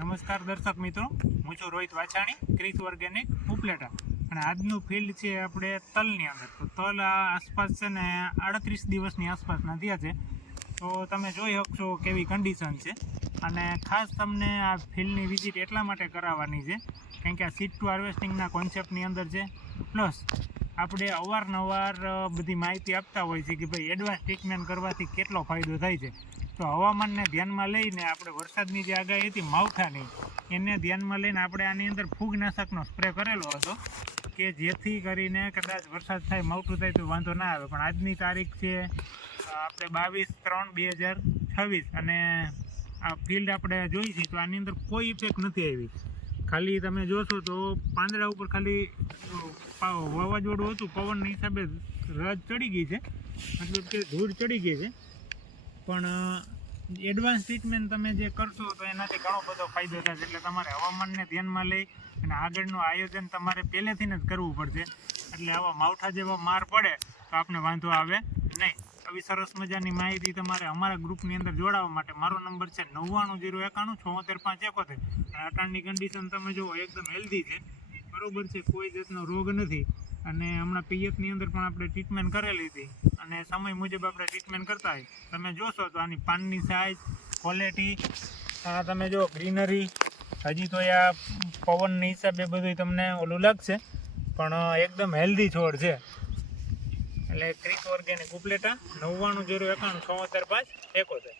નમસ્કાર દર્શક મિત્રો, હું છું રોહિત વાછાણી, ક્રિસ ઓર્ગેનિક ઉપલેટા. અને આજનું ફિલ્ડ છે આપણે તલની અંદર. તો તલ આ આસપાસ છે ને 38 દિવસની આસપાસના થયા છે. તો તમે જોઈ શકશો કેવી કન્ડિશન છે. અને ખાસ તમને આ ફિલ્ડની વિઝિટ એટલા માટે કરાવવાની છે કારણ કે આ સીડ ટુ હાર્વેસ્ટિંગના કોન્સેપ્ટની અંદર છે. પ્લસ આપણે અવારનવાર બધી માહિતી આપતા હોય છે કે ભાઈ એડવાન્સ ટ્રીટમેન્ટ કરવાથી કેટલો ફાયદો થાય છે. તો હવામાનને ધ્યાનમાં લઈને આપણે વરસાદની જે આગાહી હતી માવઠાની, એને ધ્યાનમાં લઈને આપણે આની અંદર ફૂગનાશકનો સ્પ્રે કરેલો હતો કે જેથી કરીને કદાચ વરસાદ થાય, માવઠું થાય તો વાંધો ના આવે. પણ આજની તારીખ છે આપણે 22/3/2026 અને આ ફિલ્ડ આપણે જોઈ છે તો આની અંદર કોઈ ઇફેક્ટ નથી આવી. ખાલી તમે જોશો તો પાંદડા ઉપર ખાલી વાવાઝોડું હતું, પવનના હિસાબે રજ ચડી ગઈ છે, મતલબ કે ધૂળ ચડી ગઈ છે. પણ એડવાન્સ ટ્રીટમેન્ટ તમે જે કરશો તો એનાથી ઘણો બધો ફાયદો થશે. એટલે તમારે હવામાનને ધ્યાનમાં લઈ અને આગળનું આયોજન તમારે પહેલેથી જ કરવું પડશે. એટલે આવા માવઠા જેવા માર પડે તો આપને વાંધો આવે નહીં. આવી સરસ મજાની માહિતી તમારે અમારા ગ્રુપની અંદર જોડાવા માટે મારો નંબર છે 9901974571. અને અટાણની કન્ડિશન તમે જુઓ એકદમ હેલ્ધી છે, બરાબર છે, કોઈ જાતનો રોગ નથી. અને હમણાં પિયતની અંદર પણ આપણે ટ્રીટમેન્ટ કરેલી હતી અને સમય મુજબ આપણે ટ્રીટમેન્ટ કરતા હોય. તમે જોશો તો આની પાનની સાઇઝ, ક્વોલિટી, તમે જો ગ્રીનરી, હજી તો આ પવનની હિસાબે બધું તમને ઓલું લાગશે, પણ એકદમ હેલ્ધી છોડ છે. એટલે ક્રિસ ઓર્ગેનિક ઉપલેટા 9901974571.